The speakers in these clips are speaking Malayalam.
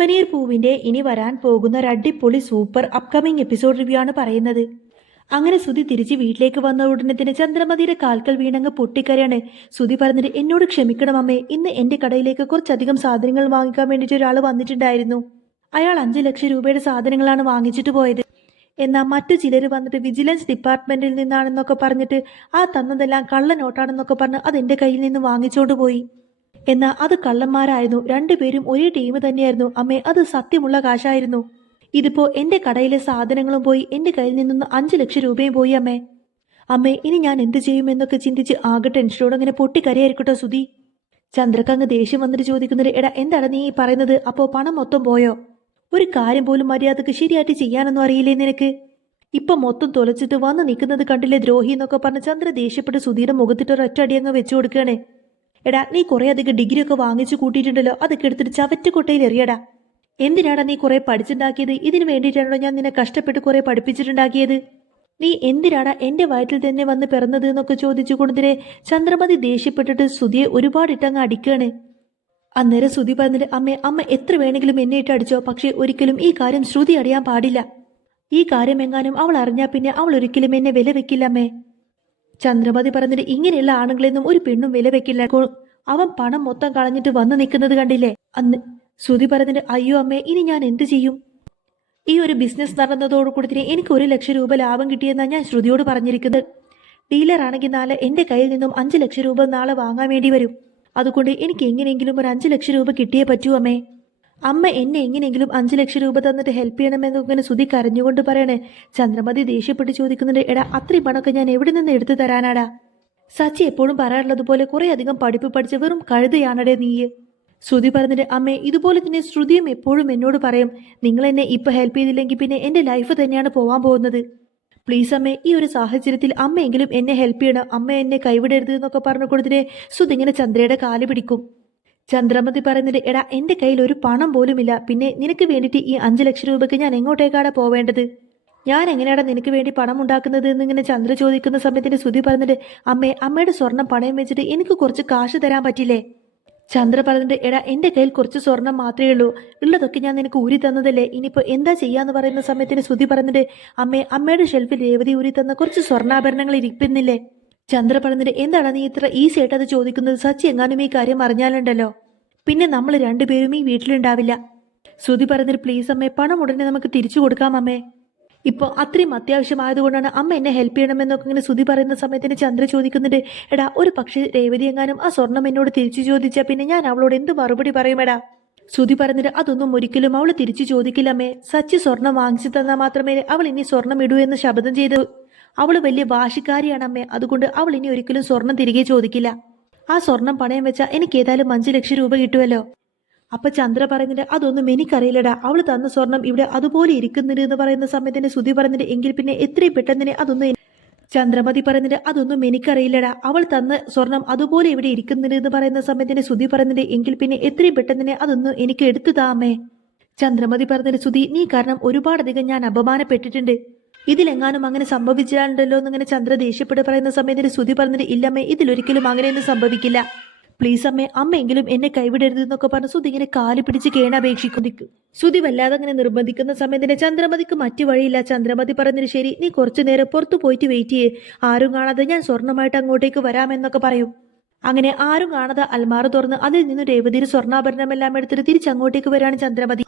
മനിയർ പൂവിന്റെ ഇനി വരാൻ പോകുന്ന ഒരു അടിപൊളി സൂപ്പർ അപ്കമിംഗ് എപ്പിസോഡ് റിവ്യൂ ആണ് പറയുന്നത്. അങ്ങനെ സുധി തിരിച്ച് വീട്ടിലേക്ക് വന്ന ഉടനെ തന്നെ ചന്ദ്രമതിയുടെ കാൽക്കൽ വീണങ്ങ് പൊട്ടിക്കരയാണ്. സുധി പറഞ്ഞിട്ട് എന്നോട് ക്ഷമിക്കണം അമ്മേ, ഇന്ന് എന്റെ കടയിലേക്ക് കുറച്ചധികം സാധനങ്ങൾ വാങ്ങിക്കാൻ വേണ്ടിയിട്ട് ഒരാൾ വന്നിട്ടുണ്ടായിരുന്നു. അയാൾ 5 ലക്ഷം രൂപയുടെ സാധനങ്ങളാണ് വാങ്ങിച്ചിട്ട് പോയത്. എന്നാൽ മറ്റു ചിലർ വന്നിട്ട് വിജിലൻസ് ഡിപ്പാർട്ട്മെന്റിൽ നിന്നാണെന്നൊക്കെ പറഞ്ഞിട്ട് ആ തന്നതെല്ലാം കള്ള നോട്ടാണെന്നൊക്കെ പറഞ്ഞ് അതെന്റെ കയ്യിൽ നിന്ന് വാങ്ങിച്ചോണ്ട് പോയി. എന്നാൽ അത് കള്ളന്മാരായിരുന്നു. രണ്ടുപേരും ഒരേ ടീം തന്നെയായിരുന്നു അമ്മേ. അത് സത്യമുള്ള കാശായിരുന്നു. ഇതിപ്പോ എന്റെ കടയിലെ സാധനങ്ങളും പോയി, എന്റെ കയ്യിൽ നിന്നും 5 ലക്ഷം രൂപയും പോയി അമ്മേ. അമ്മേ, ഇനി ഞാൻ എന്ത് ചെയ്യുമെന്നൊക്കെ ചിന്തിച്ച് ആകെ ടെൻഷനോട് അങ്ങനെ പൊട്ടിക്കരയായിരിക്കട്ടോ സുധി. ചന്ദ്രക്കങ്ങ് ദേഷ്യം വന്നിട്ട് ചോദിക്കുന്നത്, എടാ എന്താണ് നീ പറയുന്നത്? അപ്പോ പണം മൊത്തം പോയോ? ഒരു കാര്യം പോലും മര്യാദക്ക് ശരിയായിട്ട് ചെയ്യാനൊന്നും അറിയില്ലേ നിനക്ക്? ഇപ്പൊ മൊത്തം തൊലച്ചിട്ട് വന്ന് നിൽക്കുന്നത് കണ്ടില്ലേ ദ്രോഹി എന്നൊക്കെ പറഞ്ഞ് ചന്ദ്ര ദേഷ്യപ്പെട്ട് സുധിയുടെ മുഖത്തിട്ട് ഒരൊറ്റ അടി അങ്ങ് വെച്ചു കൊടുക്കുകയാണ്. എടാ, നീ കുറെ അധികം ഡിഗ്രി ഒക്കെ വാങ്ങിച്ചു കൂട്ടിയിട്ടുണ്ടല്ലോ, അതൊക്കെ എടുത്തിട്ട് ചവറ്റുകൊട്ടയിൽ എറിയടാ. എന്തിനാടാ നീ കുറെ പഠിച്ചുണ്ടാക്കിയത്? ഇതിനു വേണ്ടിയിട്ടാണോ ഞാൻ നിന്നെ കഷ്ടപ്പെട്ട് കുറെ പഠിപ്പിച്ചിട്ടുണ്ടാക്കിയത്? നീ എന്തിനാടാ എന്റെ വയറ്റിൽ തന്നെ വന്ന് പിറന്നത് എന്നൊക്കെ ചോദിച്ചു കൊണ്ടതിനെ ചന്ദ്രമതി ദേഷ്യപ്പെട്ടിട്ട് സുധിയെ ഒരുപാട് ഇട്ടങ്ങ് അടിക്കുകയാണ്. അന്നേരം സുധി പറഞ്ഞിട്ട്, അമ്മ എത്ര വേണമെങ്കിലും എന്നെ ഇട്ട് അടിച്ചോ, പക്ഷെ ഒരിക്കലും ഈ കാര്യം ശ്രുതി അറിയാൻ പാടില്ല. ഈ കാര്യം എങ്ങാനും അവൾ അറിഞ്ഞാൽ പിന്നെ അവൾ ഒരിക്കലും എന്നെ വില വെക്കില്ല അമ്മേ. ചന്ദ്രമതി പറഞ്ഞിട്ട്, ഇങ്ങനെയുള്ള ആണുങ്ങളെന്നും ഒരു പെണ്ണും വില വെക്കില്ല. അവൻ പണം മൊത്തം കളഞ്ഞിട്ട് വന്ന് നിൽക്കുന്നത് കണ്ടില്ലേ? അന്ന് ശ്രുതി പറഞ്ഞിട്ട്, അയ്യോ അമ്മേ, ഇനി ഞാൻ എന്ത് ചെയ്യും? ഈ ഒരു ബിസിനസ് നടന്നതോടു കൂടി എനിക്ക് 1 ലക്ഷം രൂപ ലാഭം കിട്ടിയെന്നാണ് ഞാൻ ശ്രുതിയോട് പറഞ്ഞിരിക്കുന്നത്. ഡീലർ ആണെങ്കിൽ നാളെ എന്റെ കയ്യിൽ നിന്നും 5 ലക്ഷം രൂപ നാളെ വാങ്ങാൻ വേണ്ടി വരും. അതുകൊണ്ട് എനിക്ക് എങ്ങനെയെങ്കിലും ഒരു 5 ലക്ഷം രൂപ കിട്ടിയേ പറ്റൂ അമ്മേ. അമ്മ എന്നെ എങ്ങനെയെങ്കിലും 5 ലക്ഷം രൂപ തന്നിട്ട് ഹെൽപ്പ് ചെയ്യണമെന്നൊക്കെ സുധി കരഞ്ഞുകൊണ്ട് പറയണേ. ചന്ദ്രമതി ദേഷ്യപ്പെട്ട് ചോദിക്കുന്നുണ്ട്, എടാ അത്രയും പണമൊക്കെ ഞാൻ എവിടെ നിന്ന് എടുത്തു തരാനാടാ? സച്ചി എപ്പോഴും പറയാറുള്ളത് പോലെ കുറെ അധികം പഠിപ്പ് പഠിച്ച വെറും കഴുതയാണടേ നീ. ശ്രുതി പറഞ്ഞിട്ട്, അമ്മേ ഇതുപോലെ തന്നെ ശ്രുതിയും എപ്പോഴും എന്നോട് പറയും, നിങ്ങൾ എന്നെ ഇപ്പൊ ഹെൽപ്പ് ചെയ്തില്ലെങ്കിൽ പിന്നെ എന്റെ ലൈഫ് തന്നെയാണ് പോവാൻ പോകുന്നത്. പ്ലീസ് അമ്മേ, ഈ ഒരു സാഹചര്യത്തിൽ അമ്മയെങ്കിലും എന്നെ ഹെൽപ്പ് ചെയ്യണം, അമ്മ എന്നെ കൈവിടരുത് എന്നൊക്കെ പറഞ്ഞു കൊടുത്തിട്ട് ശ്രുതി ഇങ്ങനെ ചന്ദ്രയുടെ കാല് പിടിക്കും. ചന്ദ്രമതി പറയുന്നത്, എടാ എന്റെ കയ്യിൽ ഒരു പണം പോലുമില്ല, പിന്നെ നിനക്ക് വേണ്ടിയിട്ട് ഈ 5 ലക്ഷം രൂപയ്ക്ക് ഞാൻ എങ്ങോട്ടേക്കാണ് പോവേണ്ടത്? ഞാൻ എങ്ങനെയാണ് നിനക്ക് വേണ്ടി പണം ഉണ്ടാക്കുന്നത് എന്നിങ്ങനെ ചന്ദ്ര ചോദിക്കുന്ന സമയത്തിന് ശ്രുതി പറഞ്ഞിട്ട്, അമ്മയുടെ സ്വർണം പണയം വെച്ചിട്ട് എനിക്ക് കുറച്ച് കാശ് തരാൻ പറ്റില്ലേ? ചന്ദ്ര പറഞ്ഞിട്ട്, എടാ എന്റെ കയ്യിൽ കുറച്ച് സ്വർണം മാത്രമേ ഉള്ളൂ, ഉള്ളതൊക്കെ ഞാൻ നിനക്ക് ഊരി തന്നതല്ലേ, ഇനിയിപ്പോ എന്താ ചെയ്യാന്ന് പറയുന്ന സമയത്തിന് ശ്രുതി പറഞ്ഞിട്ട്, അമ്മയുടെ ഷെൽഫിൽ രേവതി ഊരി തന്ന കുറച്ച് സ്വർണ്ണാഭരണങ്ങൾ ഇരിക്കുന്നില്ലേ? ചന്ദ്ര പറഞ്ഞിട്ട്, എന്താണ് നീ ഇത്ര ഈസി ആയിട്ട് അത് ചോദിക്കുന്നത്? സച്ചി എങ്ങാനും ഈ കാര്യം അറിഞ്ഞാലുണ്ടല്ലോ പിന്നെ നമ്മൾ രണ്ടുപേരും ഈ വീട്ടിലുണ്ടാവില്ല. ശ്രുതി പറഞ്ഞിട്ട്, പ്ലീസ് അമ്മേ, പണം ഉടനെ നമുക്ക് തിരിച്ചു കൊടുക്കാം അമ്മേ. ഇപ്പോൾ അത്രയും അത്യാവശ്യമായതുകൊണ്ടാണ് അമ്മ എന്നെ ഹെൽപ്പ് ചെയ്യണമെന്നൊക്കെ ഇങ്ങനെ ശ്രുതി പറയുന്ന സമയത്തിന് ചന്ദ്ര ചോദിക്കുന്നുണ്ട്, എടാ ഒരു പക്ഷേ രേവതി എങ്ങാനും ആ സ്വർണം എന്നോട് തിരിച്ചു ചോദിച്ചാൽ പിന്നെ ഞാൻ അവളോട് എന്ത് മറുപടി പറയുമെടാ? ശ്രുതി പറഞ്ഞിട്ട്, അതൊന്നും ഒരിക്കലും അവൾ തിരിച്ചു ചോദിക്കില്ലമ്മേ. സച്ചി സ്വർണം വാങ്ങിച്ചു തന്നാൽ മാത്രമേ അവൾ ഇനി സ്വർണം ഇടൂ എന്ന് ശപഥം ചെയ്ത്. അവൾ വലിയ വാശിക്കാരിയാണ് അമ്മേ, അതുകൊണ്ട് അവൾ ഇനി ഒരിക്കലും സ്വർണം തിരികെ ചോദിക്കില്ല. ആ സ്വർണം പണയം വെച്ചാൽ എനിക്ക് ഏതായാലും 5 ലക്ഷം രൂപ കിട്ടുമല്ലോ. അപ്പൊ ചന്ദ്ര പറയുന്നുണ്ട്, അതൊന്നും എനിക്കറിയില്ലടാ, അവള് തന്ന സ്വർണം ഇവിടെ അതുപോലെ ഇരിക്കുന്നുണ്ട് എന്ന് പറയുന്ന സമയത്തിന് ശ്രുതി പറഞ്ഞിട്ട്, എങ്കിൽ പിന്നെ എത്രയും പെട്ടെന്ന് അതൊന്നും. ചന്ദ്രമതി പറയുന്നുണ്ട്, അതൊന്നും എനിക്കറിയില്ലടാ, അവൾ തന്ന സ്വർണം അതുപോലെ ഇവിടെ ഇരിക്കുന്നുണ്ട് എന്ന് പറയുന്ന സമയത്തിന് ശ്രുതി പറഞ്ഞിട്ട്, എങ്കിൽ പിന്നെ എത്രയും പെട്ടെന്ന് അതൊന്നും എനിക്ക് എടുത്തു താമേ. ചന്ദ്രമതി പറഞ്ഞിട്ട്, ശ്രുതി നീ കാരണം ഒരുപാടധികം ഞാൻ അപമാനപ്പെട്ടിട്ടുണ്ട്, ഇതിലെങ്ങാനും അങ്ങനെ സംഭവിച്ചിട്ടുണ്ടല്ലോ എന്നിങ്ങനെ ചന്ദ്ര ദേഷ്യപ്പെട്ട് പറയുന്ന സമയത്തിന് ശ്രുതി പറഞ്ഞിട്ട്, ഇല്ലമ്മേ ഇതിലൊരിക്കലും അങ്ങനെയൊന്നും സംഭവിക്കില്ല, പ്ലീസ് അമ്മയെങ്കിലും എന്നെ കൈവിടരുത് എന്നൊക്കെ പറഞ്ഞ് ശ്രുതി ഇങ്ങനെ കാല് പിടിച്ച് കേണപേക്ഷിക്കും. ശ്രുതി വല്ലാതെ അങ്ങനെ നിർബന്ധിക്കുന്ന സമയത്തിന് ചന്ദ്രമതിക്ക് മറ്റു വഴിയില്ല. ചന്ദ്രമതി പറഞ്ഞിട്ട്, ശരി നീ കുറച്ചു നേരം പുറത്തു പോയിട്ട് വെയിറ്റ് ചെയ്യേ, ആരും കാണാതെ ഞാൻ സ്വർണ്ണമായിട്ട് അങ്ങോട്ടേക്ക് വരാമെന്നൊക്കെ പറയും. അങ്ങനെ ആരും കാണാതെ അൽമാറ തുറന്ന് അതിൽ നിന്ന് രേവതിയുടെ സ്വർണ്ണാഭരണമെല്ലാം എടുത്തിട്ട് തിരിച്ചങ്ങോട്ടേക്ക് വരാണ് ചന്ദ്രമതി.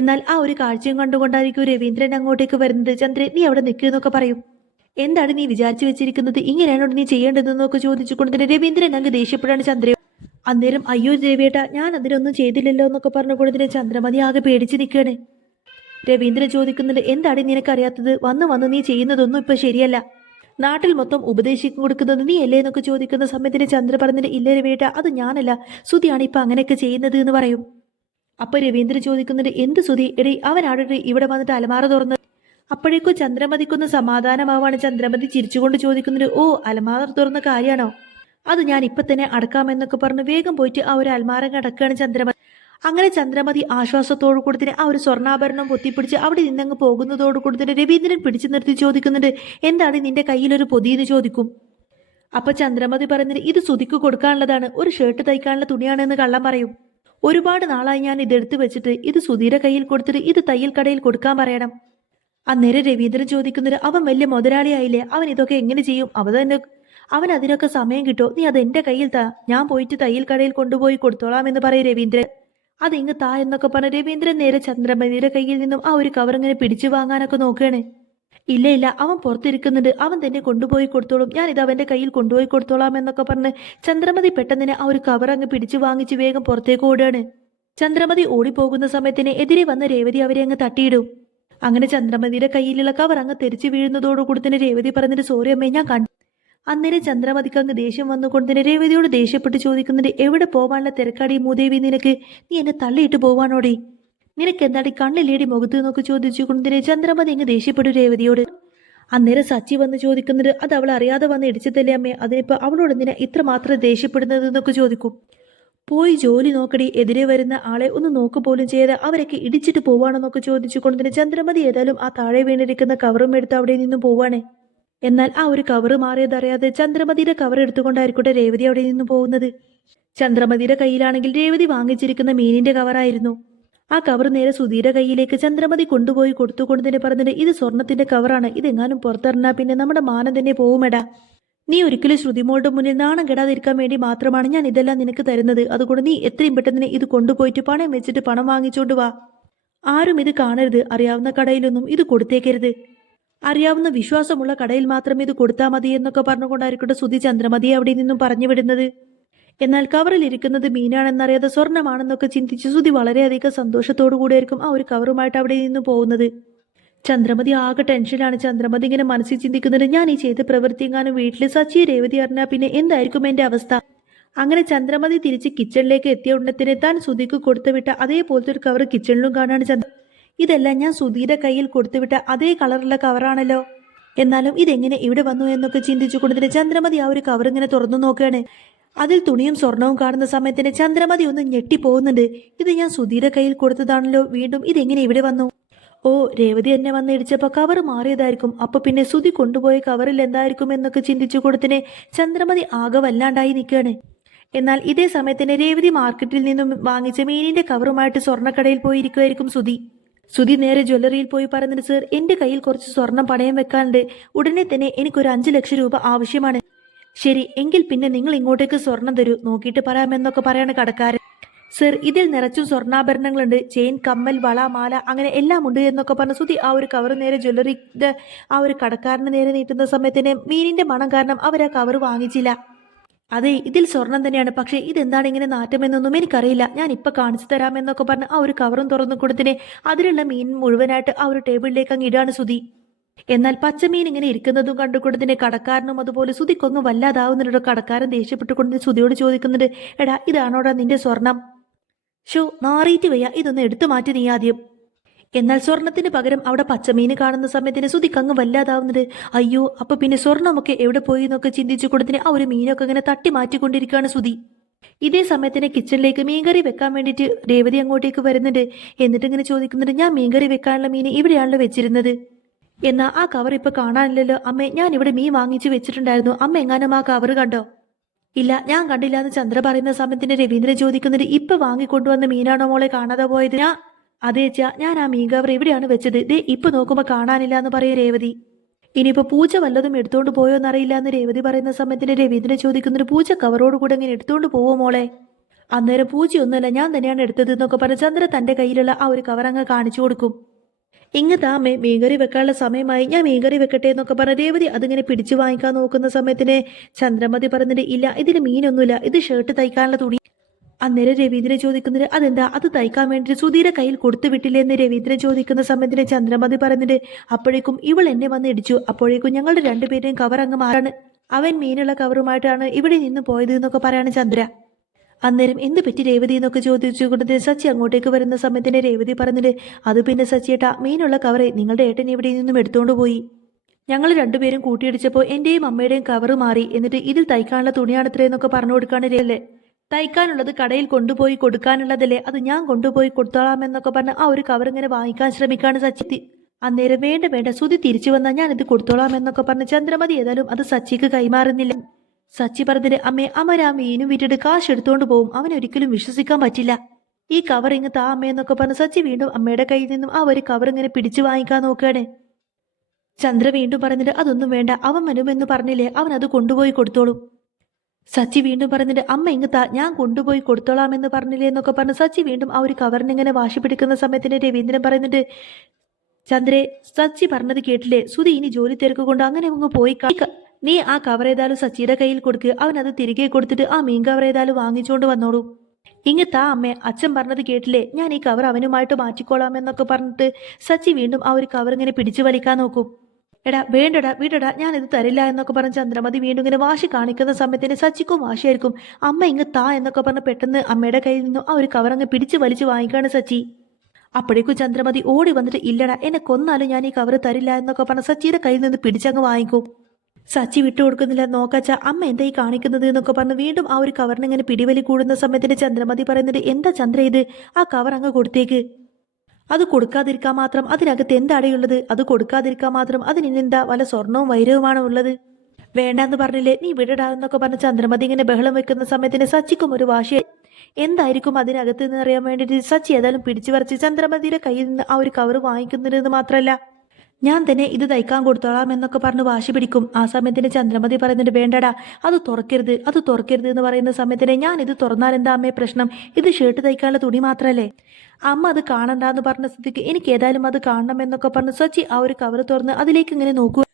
എന്നാൽ ആ ഒരു കാഴ്ചയും കണ്ടുകൊണ്ടായിരിക്കും രവീന്ദ്രൻ അങ്ങോട്ടേക്ക് വരുന്നത്. ചന്ദ്രൻ നീ അവിടെ നിൽക്കുന്നൊക്കെ പറയും. എന്താണ് നീ വിചാരിച്ചു വെച്ചിരിക്കുന്നത്? ഇങ്ങനെയാണോ നീ ചെയ്യേണ്ടതെന്നൊക്കെ ചോദിച്ചുകൊണ്ട് രവീന്ദ്രൻ അങ്ങ് ദേഷ്യപ്പെടാണ് ചന്ദ്ര. അന്നേരം, അയ്യോ രവിയേട്ട, ഞാൻ അതിനൊന്നും ചെയ്തില്ലല്ലോ എന്നൊക്കെ പറഞ്ഞുകൊണ്ടതിന് ചന്ദ്രമതി ആകെ പേടിച്ച് നിൽക്കുകയാണ്. രവീന്ദ്രൻ ചോദിക്കുന്നുണ്ട്, എന്താണ് നിനക്കറിയാത്തത്? വന്ന് നീ ചെയ്യുന്നതൊന്നും ഇപ്പൊ ശരിയല്ല, നാട്ടിൽ മൊത്തം ഉപദേശിക്കും കൊടുക്കുന്നത് നീ അല്ലേ എന്നൊക്കെ ചോദിക്കുന്ന സമയത്തിന് ചന്ദ്ര പറഞ്ഞിട്ട്, ഇല്ല രവിയേട്ട, അത് ഞാനല്ല, ശ്രുതിയാണ് ഇപ്പൊ അങ്ങനെയൊക്കെ ചെയ്യുന്നത് എന്ന് പറയും. അപ്പൊ രവീന്ദ്രൻ ചോദിക്കുന്നുണ്ട്, എന്ത് ശ്രുതി? എടേ അവനാടെ ഇവിടെ വന്നിട്ട് അലമാറ തുറന്ന്. അപ്പോഴേക്കും ചന്ദ്രമതിക്കൊന്ന് സമാധാനമാവാണ്. ചന്ദ്രമതി ചിരിച്ചുകൊണ്ട് ചോദിക്കുന്നുണ്ട്, ഓ അലമാറ തുറന്ന കാര്യമാണോ? അത് ഞാൻ ഇപ്പൊ തന്നെ അടക്കാമെന്നൊക്കെ പറഞ്ഞ് വേഗം പോയിട്ട് ആ ഒരു അൽമാരം അടക്കുകയാണ് ചന്ദ്രമതി. അങ്ങനെ ചന്ദ്രമതി ആശ്വാസത്തോടു കൂടി ആ ഒരു സ്വർണ്ണാഭരണം പൊത്തിപ്പിടിച്ച് അവിടെ നിന്നങ്ങ് പോകുന്നതോടു കൂടി രവീന്ദ്രൻ പിടിച്ചു നിർത്തി ചോദിക്കുന്നുണ്ട്, എന്താണ് നിന്റെ കയ്യിലൊരു പൊതിയെന്ന് ചോദിക്കും. അപ്പൊ ചന്ദ്രമതി പറഞ്ഞിട്ട്, ഇത് ശ്രുതിക്ക് കൊടുക്കാനുള്ളതാണ്, ഒരു ഷർട്ട് തയ്ക്കാനുള്ള തുണിയാണെന്ന് കള്ളം പറയും. ഒരുപാട് നാളായി ഞാൻ ഇതെടുത്ത് വെച്ചിട്ട് ഇത് സുധീരെ കയ്യിൽ കൊടുത്തിട്ട് ഇത് തയ്യൽ കടയിൽ കൊടുക്കാൻ പറയണം. അന്നേരം രവീന്ദ്രൻ ചോദിക്കുന്നത് അവൻ വലിയ മുതലാളിയായില്ലേ, അവൻ ഇതൊക്കെ എങ്ങനെ ചെയ്യും? അവൻ അതിനൊക്കെ സമയം കിട്ടോ? നീ അത് എന്റെ കയ്യിൽ താ, ഞാൻ പോയിട്ട് തയ്യൽ കടയിൽ കൊണ്ടുപോയി കൊടുത്തോളാം എന്ന് പറയും രവീന്ദ്രൻ. അത് ഇങ്ങ് താ എന്നൊക്കെ പറഞ്ഞ രവീന്ദ്രൻ നേരെ ചന്ദ്രമതിയുടെ കയ്യിൽ നിന്നും ആ ഒരു കവർ ഇങ്ങനെ പിടിച്ചു വാങ്ങാനൊക്കെ നോക്കുകയാണ്. ഇല്ല ഇല്ല, അവൻ പുറത്തിരിക്കുന്നുണ്ട്, അവൻ തന്നെ കൊണ്ടുപോയി കൊടുത്തോളും, ഞാൻ ഇത് അവന്റെ കയ്യിൽ കൊണ്ടുപോയി കൊടുത്തോളാം എന്നൊക്കെ പറഞ്ഞ് ചന്ദ്രമതി പെട്ടെന്ന് ആ ഒരു കവർ അങ്ങ് പിടിച്ചു വാങ്ങിച്ച് വേഗം പുറത്തേക്ക് ഓടുകയാണ്. ചന്ദ്രമതി ഓടിപ്പോകുന്ന സമയത്തിന് എതിരെ വന്ന രേവതി അവരെ അങ്ങ് തട്ടിയിടും. അങ്ങനെ ചന്ദ്രമതിയുടെ കയ്യിലുള്ള കവർ അങ്ങ് തെറിച്ചു വീഴുന്നതോടുകൂടി തന്നെ രേവതി പറഞ്ഞിട്ട് സോറി അമ്മേ ഞാൻ കണ്ടു. അന്നേരം ചന്ദ്രമതിക്ക് അങ്ങ് ദേഷ്യം വന്നുകൊണ്ട് തന്നെ രേവതിയോട് ദേഷ്യപ്പെട്ട് ചോദിക്കുന്നുണ്ട്, എവിടെ പോവാനുള്ള തിരക്കാടി മൂദേവി നിനക്ക്? നീ എന്നെ തള്ളിയിട്ട് പോവാനോടി? നിനക്ക് എന്താടി കണ്ണില്ലേടി മുഖത്ത് എന്നൊക്കെ ചോദിച്ചുകൊണ്ട് തന്നെ ചന്ദ്രമതി അങ്ങ് ദേഷ്യപ്പെട്ടു രേവതിയോട്. അന്നേരം സച്ചി വന്ന് ചോദിക്കുന്നുണ്ട്, അത് അവൾ അറിയാതെ വന്ന് ഇടിച്ചതല്ലേ അമ്മേ, അതിനിപ്പോ അവളോട് എന്തിനാ ഇത്ര മാത്രം ദേഷ്യപ്പെടുന്നത് എന്നൊക്കെ ചോദിക്കും. പോയി ജോലി നോക്കടി, എതിരെ വരുന്ന ആളെ ഒന്ന് നോക്ക് പോലും ചെയ്ത് അവരൊക്കെ ഇടിച്ചിട്ട് പോവാണെന്നൊക്കെ ചോദിച്ചുകൊണ്ട് തന്നെ ചന്ദ്രമതി ഏതായാലും ആ താഴെ വീണിരിക്കുന്ന കവറും എടുത്ത് അവിടെ നിന്നും പോവാണ്. എന്നാൽ ആ ഒരു കവറ് മാറിയതറിയാതെ ചന്ദ്രമതിയുടെ കവർ എടുത്തുകൊണ്ടായിരിക്കട്ടെ രേവതി അവിടെ നിന്നും പോകുന്നത്. ചന്ദ്രമതിയുടെ കയ്യിലാണെങ്കിൽ രേവതി വാങ്ങിച്ചിരിക്കുന്ന മീനിന്റെ കവറായിരുന്നു. ആ കവർ നേരെ സുധീരുടെ കയ്യിലേക്ക് ചന്ദ്രമതി കൊണ്ടുപോയി കൊടുത്തുകൊണ്ട് തന്നെ പറഞ്ഞിട്ട്, ഇത് സ്വർണത്തിന്റെ കവറാണ്, ഇതെങ്ങാനും പുറത്തിറങ്ങാ പിന്നെ നമ്മുടെ മാനം തന്നെ പോവുമെടാ. നീ ഒരിക്കലും ശ്രുതിമോളുടെ മുന്നിൽ നാണം കെടാതിരിക്കാൻ വേണ്ടി മാത്രമാണ് ഞാൻ ഇതെല്ലാം നിനക്ക് തരുന്നത്. അതുകൊണ്ട് നീ എത്രയും പെട്ടെന്ന് ഇത് കൊണ്ടുപോയിട്ട് പണം വെച്ചിട്ട് പണം വാങ്ങിച്ചോണ്ട് വാ. ആരും ഇത് കാണരുത്, അറിയാവുന്ന കടയിലൊന്നും ഇത് കൊടുത്തേക്കരുത്, അറിയാവുന്ന വിശ്വാസമുള്ള കടയിൽ മാത്രം ഇത് കൊടുത്താൽ മതി എന്നൊക്കെ പറഞ്ഞുകൊണ്ടായിരിക്കട്ടെ സുധി ചന്ദ്രമതിയെ അവിടെ നിന്നും പറഞ്ഞു വിടുന്നത്. എന്നാൽ കവറിൽ ഇരിക്കുന്നത് മീനാണെന്നറിയാതെ സ്വർണ്ണമാണെന്നൊക്കെ ചിന്തിച്ച് സുധി വളരെയധികം സന്തോഷത്തോടു കൂടിയായിരിക്കും ആ ഒരു കവറുമായിട്ട് അവിടെ നിന്നും പോകുന്നത്. ചന്ദ്രമതി ആകെ ടെൻഷനാണ്. ചന്ദ്രമതി ഇങ്ങനെ മനസ്സിൽ ചിന്തിക്കുന്നുണ്ട്, ഞാൻ ഈ ചെയ്ത പ്രവൃത്തി എങ്ങാനും വീട്ടിൽ സച്ചി രേവതി അറിഞ്ഞാൽ പിന്നെ എന്തായിരിക്കും എന്റെ അവസ്ഥ. അങ്ങനെ ചന്ദ്രമതി തിരിച്ച് കിച്ചണിലേക്ക് എത്തിയ ഉടനെ താൻ സുധിക്ക് കൊടുത്തുവിട്ട അതേപോലത്തെ ഒരു കവർ കിച്ചണിലും കാണാണ്. ഇതെല്ലാം ഞാൻ സുധിയുടെ കയ്യിൽ കൊടുത്തുവിട്ട അതേ കളറുള്ള കവറാണല്ലോ, എന്നാലും ഇതെങ്ങനെ ഇവിടെ വന്നു എന്നൊക്കെ ചിന്തിച്ചു കൊണ്ടതിന് ചന്ദ്രമതി ആ ഒരു കവർ ഇങ്ങനെ തുറന്നു നോക്കുകയാണ്. അതിൽ തുണിയും സ്വർണവും കാണുന്ന സമയത്തിന് ചന്ദ്രമതി ഒന്ന് ഞെട്ടിപ്പോകുന്നുണ്ട്. ഇത് ഞാൻ സുധിയുടെ കയ്യിൽ കൊടുത്തതാണല്ലോ, വീണ്ടും ഇതെങ്ങനെ ഇവിടെ വന്നു? ഓ, രേവതി എന്നെ വന്ന് ഇടിച്ചപ്പോ കവർ മാറിയതായിരിക്കും, അപ്പൊ പിന്നെ സുധി കൊണ്ടുപോയ കവറിൽ എന്തായിരിക്കും എന്നൊക്കെ ചിന്തിച്ചു കൊടുത്തിനെ ചന്ദ്രമതി ആകെ വല്ലാണ്ടായി നിൽക്കുകയാണ്. എന്നാൽ ഇതേ സമയത്തിന് രേവതി മാർക്കറ്റിൽ നിന്നും വാങ്ങിച്ച മീനിന്റെ കവറുമായിട്ട് സ്വർണ്ണക്കടയിൽ പോയിരിക്കുമായിരിക്കും സുധി നേരെ ജ്വല്ലറിയിൽ പോയി പറഞ്ഞിട്ട്, സർ എന്റെ കയ്യിൽ കുറച്ച് സ്വർണം പണയം വെക്കാനുണ്ട്, ഉടനെ തന്നെ എനിക്കൊരു 5 ലക്ഷം രൂപ ആവശ്യമാണ്. ശരി എങ്കിൽ പിന്നെ നിങ്ങൾ ഇങ്ങോട്ടേക്ക് സ്വർണം തരൂ, നോക്കിയിട്ട് പറയാമെന്നൊക്കെ പറയാണ് കടക്കാരൻ. സർ ഇതിൽ നിറച്ചും സ്വർണ്ണാഭരണങ്ങളുണ്ട്, ചെയിൻ, കമ്മൽ, വള, മാല, അങ്ങനെ എല്ലാം ഉണ്ട് എന്നൊക്കെ പറഞ്ഞ സുധി ആ ഒരു കവർ നേരെ ജ്വല്ലറിയുടെ ആ ഒരു കടക്കാരന് നേരെ നീട്ടുന്ന സമയത്തിന് മീനിന്റെ മണം കാരണം അവർ ആ കവർ വാങ്ങിച്ചില്ല. അതെ, ഇതിൽ സ്വർണം തന്നെയാണ്, പക്ഷേ ഇതെന്താണ് ഇങ്ങനെ നാറ്റമെന്നൊന്നും എനിക്കറിയില്ല, ഞാൻ ഇപ്പൊ കാണിച്ചു തരാമെന്നൊക്കെ പറഞ്ഞ് ആ ഒരു കവറും തുറന്നു കൊടുത്തിനെ അതിലുള്ള മീൻ മുഴുവനായിട്ട് ആ ഒരു ടേബിളിലേക്ക് അങ്ങ് ഇടാണ് സുധി. എന്നാൽ പച്ചമീൻ ഇങ്ങനെ ഇരിക്കുന്നതും കണ്ടുകൊണ്ടതിനെ കടക്കാരനും അതുപോലെ സുധിക്കൊന്നും വല്ലാതാവുന്നുണ്ടോ. കടക്കാരൻ ദേഷ്യപ്പെട്ടുകൊണ്ട് സുധിയോട് ചോദിക്കുന്നുണ്ട്, എടാ ഇതാണോടാ നിന്റെ സ്വർണം? ഷോ നാറിയിട്ട് വയ്യ, ഇതൊന്ന് എടുത്തു മാറ്റി നീ ആദ്യം. എന്നാൽ സ്വർണത്തിന് പകരം അവിടെ പച്ചമീന് കാണുന്ന സമയത്തിന് സുധിക്ക് അങ്ങ് വല്ലാതാവുന്നത്. അയ്യോ, അപ്പൊ പിന്നെ സ്വർണമൊക്കെ എവിടെ പോയി എന്നൊക്കെ ചിന്തിച്ചു കൊടുത്തിന് ആ ഒരു മീനൊക്കെ ഇങ്ങനെ തട്ടി മാറ്റിക്കൊണ്ടിരിക്കുകയാണ് സുധി. ഇതേ സമയത്തിന് കിച്ചണിലേക്ക് മീൻകറി വെക്കാൻ വേണ്ടിയിട്ട് രേവതി അങ്ങോട്ടേക്ക് വരുന്നുണ്ട്. എന്നിട്ട് ഇങ്ങനെ ചോദിക്കുന്നുണ്ട്, ഞാൻ മീൻകറി വെക്കാനുള്ള മീൻ ഇവിടെയാണല്ലോ വെച്ചിരുന്നത്, എന്നാ ആ കവർ ഇപ്പൊ കാണാനില്ലല്ലോ അമ്മേ, ഞാൻ ഇവിടെ മീൻ വാങ്ങിച്ചു വെച്ചിട്ടുണ്ടായിരുന്നു, അമ്മ എങ്ങാനും ആ കവർ കണ്ടോ? ഇല്ല ഞാൻ കണ്ടില്ല എന്ന് ചന്ദ്ര പറയുന്ന സമയത്തിന് രവീന്ദ്രൻ ചോദിക്കുന്നുണ്ട്, ഇപ്പൊ വാങ്ങിക്കൊണ്ടുവന്ന മീനാണോ മോളെ കാണാതെ പോയത്? അതേ അച്ഛാ, ഞാൻ ആ മീൻ കവർ എവിടെയാണ് വെച്ചത്, ദേ ഇപ്പൊ നോക്കുമ്പോ കാണാനില്ല എന്ന് പറയും രേവതി. ഇനിയിപ്പോ പൂച്ച വല്ലതും എടുത്തോണ്ട് പോയോ എന്നറിയില്ല എന്ന് രേവതി പറയുന്ന സമയത്തിന് രവീന്ദ്രൻ ചോദിക്കുന്നൊരു, പൂച്ച കവറോട് കൂടെ ഇങ്ങനെ എടുത്തോണ്ട് പോവോ മോളെ? അന്നേരം പൂച്ചയൊന്നുമല്ല, ഞാൻ തന്നെയാണ് എടുത്തത് എന്നൊക്കെ പറഞ്ഞ് ചന്ദ്ര തന്റെ കയ്യിലുള്ള ആ ഒരു കവർ അങ്ങ് കാണിച്ചു കൊടുക്കും. ഇങ്ങ് താമേ, മീൻകറി വെക്കാനുള്ള സമയമായി, ഞാൻ മീൻകറി വെക്കട്ടെ എന്നൊക്കെ പറഞ്ഞ രേവതി അതിങ്ങനെ പിടിച്ചു വാങ്ങിക്കാൻ നോക്കുന്ന സമയത്തിന് ചന്ദ്രമതി പറഞ്ഞിട്ട്, ഇല്ല ഇതിന് മീനൊന്നുമില്ല, ഇത് ഷർട്ട് തയ്ക്കാനുള്ള തുണി. അന്നേരം രവീന്ദ്രൻ ചോദിക്കുന്നത്, അതെന്താ അത് തയ്ക്കാൻ വേണ്ടിയിട്ട് സുധീരെ കയ്യിൽ കൊടുത്തു വിട്ടില്ലേ എന്ന് രവീന്ദ്രൻ ചോദിക്കുന്ന സമയത്തിന് ചന്ദ്രമതി പറഞ്ഞിട്ട്, അപ്പോഴേക്കും ഇവൾ എന്നെ വന്ന് ഇടിച്ചു, അപ്പോഴേക്കും ഞങ്ങളുടെ രണ്ടുപേരുടെയും കവർ അങ്ങ് മാറാണ്, അവൻ മീനുള്ള കവറുമായിട്ടാണ് ഇവിടെ നിന്ന് പോയത് എന്നൊക്കെ പറയാണ് ചന്ദ്ര. അന്നേരം എന്ത് പറ്റി രേവതി എന്നൊക്കെ ചോദിച്ചുകൊണ്ട് സച്ചി അങ്ങോട്ടേക്ക് വരുന്ന സമയത്തിന് രേവതി പറഞ്ഞിട്ട്, അത് പിന്നെ സച്ചിയേട്ടാ, മീനുള്ള കവറെ നിങ്ങളുടെ ഏട്ടൻ ഇവിടെ നിന്നും എടുത്തോണ്ട് പോയി, ഞങ്ങൾ രണ്ടുപേരും കൂട്ടിയിടിച്ചപ്പോൾ എന്റെയും അമ്മയുടെയും കവറ് മാറി, എന്നിട്ട് ഇതിൽ തയ്ക്കാനുള്ള തുണിയാണത്രേ എന്നൊക്കെ പറഞ്ഞു കൊടുക്കാണ്. തയ്ക്കാനുള്ളത് കടയിൽ കൊണ്ടുപോയി കൊടുക്കാനുള്ളതല്ലേ, അത് ഞാൻ കൊണ്ടുപോയി കൊടുത്തോളാമെന്നൊക്കെ പറഞ്ഞ് ആ ഒരു കവർ ഇങ്ങനെ വാങ്ങിക്കാൻ ശ്രമിക്കാണ് സച്ചി. അന്നേരം വേണ്ട സുധി തിരിച്ചു വന്നാൽ ഞാൻ ഇത് കൊടുത്തോളാമെന്നൊക്കെ പറഞ്ഞ് ചന്ദ്രമതി ഏതായാലും അത് സച്ചിക്ക് കൈമാറുന്നില്ല. സച്ചി പറഞ്ഞിട്ട്, അമ്മേ അമരാ മീനും വിറ്റിട്ട് കാശ് എടുത്തോണ്ട് പോവും, അവനൊരിക്കലും വിശ്വസിക്കാൻ പറ്റില്ല. ഈ കവർ ഇങ്ങ് താ അമ്മയെന്നൊക്കെ പറഞ്ഞ് സച്ചി വീണ്ടും അമ്മയുടെ കയ്യിൽ നിന്നും ആ ഒരു കവർ ഇങ്ങനെ പിടിച്ചു വാങ്ങിക്കാൻ നോക്കുകയാണ്. ചന്ദ്ര വീണ്ടും പറഞ്ഞിട്ട് അതൊന്നും വേണ്ട, അവൻ വരുമെന്ന് പറഞ്ഞില്ലേ, അവൻ അത് കൊണ്ടുപോയി കൊടുത്തോളും. സച്ചി വീണ്ടും പറഞ്ഞിട്ട് അമ്മ ഇങ്ങ് താ, ഞാൻ കൊണ്ടുപോയി കൊടുത്തോളാമെന്ന് പറഞ്ഞില്ലേ എന്നൊക്കെ പറഞ്ഞ് സച്ചി വീണ്ടും ആ ഒരു കവറിനിങ്ങനെ വാശി പിടിക്കുന്ന സമയത്തിന് രവീന്ദ്രൻ പറയുന്നുണ്ട്, ചന്ദ്രേ സച്ചി പറഞ്ഞത് കേട്ടില്ലേ, സുധി ഇനി ജോലി തിരക്ക് കൊണ്ട് അങ്ങനെ അങ്ങ് പോയി നീ ആ കവർ ഏതായാലും സച്ചിയുടെ കയ്യിൽ കൊടുക്ക്, അവൻ അത് തിരികെ കൊടുത്തിട്ട് ആ മീൻ കവർ ഏതായാലും വാങ്ങിച്ചോണ്ട് വന്നോളൂ. ഇങ്ങ് താ അമ്മേ, അച്ഛൻ പറഞ്ഞത് കേട്ടില്ലേ, ഞാൻ ഈ കവർ അവനുമായിട്ട് മാറ്റിക്കോളാം എന്നൊക്കെ പറഞ്ഞിട്ട് സച്ചി വീണ്ടും ആ ഒരു കവർ ഇങ്ങനെ പിടിച്ചു വലിക്കാൻ നോക്കും. എടാ വേണ്ടടാ വിടടാ, ഞാനിത് തരില്ല എന്നൊക്കെ പറഞ്ഞ് ചന്ദ്രമതി വീണ്ടും ഇങ്ങനെ വാശി കാണിക്കുന്ന സമയത്തിന് സച്ചിക്കും വാശിയായിരിക്കും. അമ്മ ഇങ്ങ് താ എന്നൊക്കെ പറഞ്ഞ് പെട്ടെന്ന് അമ്മയുടെ കയ്യിൽ നിന്നും ആ ഒരു കവർ അങ്ങ് പിടിച്ച് വലിച്ചു വാങ്ങിക്കാണ് സച്ചി. അപ്പോഴേക്കും ചന്ദ്രമതി ഓടി വന്നിട്ട് ഇല്ലടാ, എന്നെ കൊന്നാലും ഞാൻ ഈ കവർ തരില്ല എന്നൊക്കെ പറഞ്ഞ് സച്ചിയുടെ കയ്യിൽ നിന്ന് പിടിച്ചങ്ങ് വാങ്ങിക്കും. സച്ചി വിട്ടുകൊടുക്കുന്നില്ല, നോക്കാച്ച അമ്മ എന്താ ഈ കാണിക്കുന്നത് എന്നൊക്കെ പറഞ്ഞ് വീണ്ടും ആ ഒരു കവറിന് ഇങ്ങനെ പിടിവലി കൂടുന്ന സമയത്തിന് ചന്ദ്രമതി പറയുന്നത്, എന്താ ചന്ദ്ര ഇത്, ആ കവർ അങ്ങ് കൊടുത്തേക്ക്. അത് കൊടുക്കാതിരിക്കാൻ മാത്രം അതിനകത്ത് എന്താടെയുള്ളത്, അത് കൊടുക്കാതിരിക്കാൻ മാത്രം അതിനെന്താ വല്ല സ്വർണവും വൈരവുമാണോ ഉള്ളത്. വേണ്ടാന്ന് പറഞ്ഞില്ലേ, നീ വിടടാ എന്നൊക്കെ പറഞ്ഞ് ചന്ദ്രമതി ഇങ്ങനെ ബഹളം വെക്കുന്ന സമയത്തിന് സച്ചിക്കും ഒരു വാശി. എന്തായിരിക്കും അതിനകത്ത് എന്ന് അറിയാൻ വേണ്ടിയിട്ട് സച്ചി ഏതായാലും പിടിച്ചു പറിച്ച് ചന്ദ്രമതിയുടെ കയ്യിൽ നിന്ന് ആ ഒരു കവർ വാങ്ങിക്കുന്നതെന്ന് മാത്രമല്ല, ഞാൻ തന്നെ ഇത് തയ്ക്കാൻ കൊടുത്തോളാം എന്നൊക്കെ പറഞ്ഞ് വാശി പിടിക്കും. ആ സമയത്തിന് ചന്ദ്രമതി പറയുന്നുണ്ട്, വേണ്ടടാ അത് തുറക്കരുത്, അത് തുറക്കരുത് എന്ന് പറയുന്ന സമയത്തിന്, ഞാൻ ഇത് തുറന്നാൽ എന്താ അമ്മേ പ്രശ്നം, ഇത് ഷർട്ട് തയ്ക്കാനുള്ള തുണി മാത്രമല്ലേ, അമ്മ അത് കാണണ്ടെന്ന് പറഞ്ഞ സ്ഥിതിക്ക് എനിക്ക് ഏതായാലും അത് കാണണം എന്നൊക്കെ പറഞ്ഞ് സച്ചി ആ ഒരു കവർ തുറന്ന് അതിലേക്ക് ഇങ്ങനെ നോക്കുക.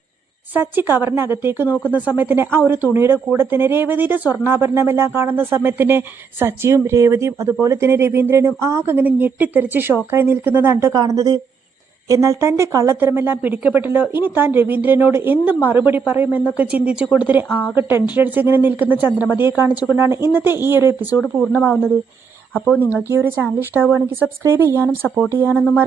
സച്ചി കവറിനകത്തേക്ക് നോക്കുന്ന സമയത്തിന് ആ ഒരു തുണിയുടെ കൂടെ തന്നെ രേവതിയുടെ സ്വർണ്ണാഭരണമെല്ലാം കാണുന്ന സമയത്തിന് സച്ചിയും രേവതിയും അതുപോലെ തന്നെ രവീന്ദ്രനും ആകെ ഇങ്ങനെ ഞെട്ടിത്തെറിച്ച് ഷോക്കായി നിൽക്കുന്നതാണ് കാണുന്നത്. എന്നാൽ തന്റെ കള്ളത്തരമെല്ലാം പിടിക്കപ്പെട്ടല്ലോ, ഇനി താൻ രവീന്ദ്രനോട് എന്ത് മറുപടി പറയുമെന്നൊക്കെ ചിന്തിച്ചു കൊടുത്തിട്ട് ആകെ ടെൻഷൻ അടിച്ചിങ്ങനെ നിൽക്കുന്ന ചന്ദ്രമതിയെ കാണിച്ചുകൊണ്ടാണ് ഇന്നത്തെ ഈ ഒരു എപ്പിസോഡ് പൂർണ്ണമാവുന്നത്. അപ്പോൾ നിങ്ങൾക്ക് ഈ ഒരു ചാനൽ ഇഷ്ടമാവുകയാണെങ്കിൽ സബ്സ്ക്രൈബ് ചെയ്യാനും സപ്പോർട്ട് ചെയ്യാനൊന്നും മറക്കരുത്.